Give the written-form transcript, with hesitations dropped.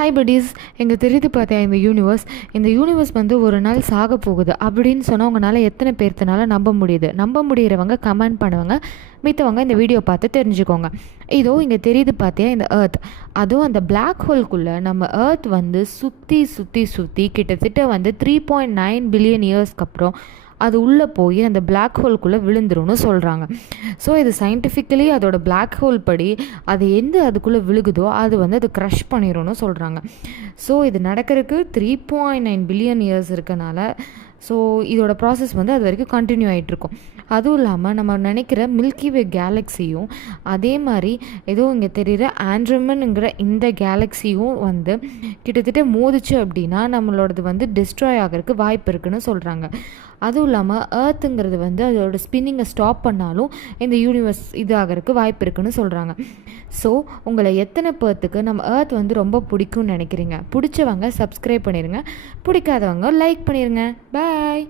Hi buddies, எங்க தெரியுது பார்த்தியா இந்த யூனிவர்ஸ் வந்து ஒரு நாள் சாக போகுது அப்படின்னு சொன்னால் உங்களால் எத்தனை பேர்த்தனால நம்ப முடியுது? நம்ப முடிகிறவங்க கமெண்ட் பண்ணுவாங்க, மித்தவங்க இந்த வீடியோ பார்த்து தெரிஞ்சுக்கோங்க. இதோ இங்கே தெரியுது பார்த்தியா இந்த எர்த், அதுவும் அந்த பிளாக் ஹோல்குள்ளே நம்ம எர்த் வந்து சுற்றி சுற்றி சுற்றி கிட்டத்தட்ட வந்து 3.9 பில்லியன் இயர்ஸ்க்கு அப்புறம் அது உள்ளே போய் அந்த பிளாக் ஹோல்குள்ளே விழுந்துரும்னு சொல்கிறாங்க. ஸோ இது சயின்டிஃபிக்கலி அதோட பிளாக் ஹோல் படி அது அதுக்குள்ளே விழுகுதோ அது வந்து அது க்ரஷ் பண்ணிடும்னு சொல்கிறாங்க. ஸோ இது நடக்கிறதுக்கு 3.9 பில்லியன் இயர்ஸ் இருக்கனால ஸோ இதோட ப்ராசஸ் வந்து அது வரைக்கும் கண்டினியூ ஆகிட்ருக்கும். அதுவும் இல்லாமல் நம்ம நினைக்கிற மில்கி வே கேலக்ஸியும் அதே மாதிரி ஏதோ இங்கே தெரிகிற ஆண்ட்ரோமனுங்கிற இந்த கேலக்ஸியும் வந்து கிட்டத்தட்ட மோதிச்சு அப்படின்னா நம்மளோடது வந்து டிஸ்ட்ராய் ஆகிறதுக்கு வாய்ப்பு இருக்குதுன்னு சொல்கிறாங்க. அதுவும் இல்லாமல் ஏர்த்துங்கிறது வந்து அதோட ஸ்பின்னிங்கை ஸ்டாப் பண்ணாலும் இந்த யூனிவர்ஸ் இது ஆகிறதுக்கு வாய்ப்பு இருக்குதுன்னு சொல்கிறாங்க. ஸோ உங்களை எத்தனை பேர்த்துக்கு நம்ம ஏர்த் வந்து ரொம்ப பிடிக்கும்னு நினைக்கிறீங்க? பிடிச்சவங்க சப்ஸ்கிரைப் பண்ணிடுங்க, பிடிக்காதவங்க லைக் பண்ணிடுங்க. பாய்.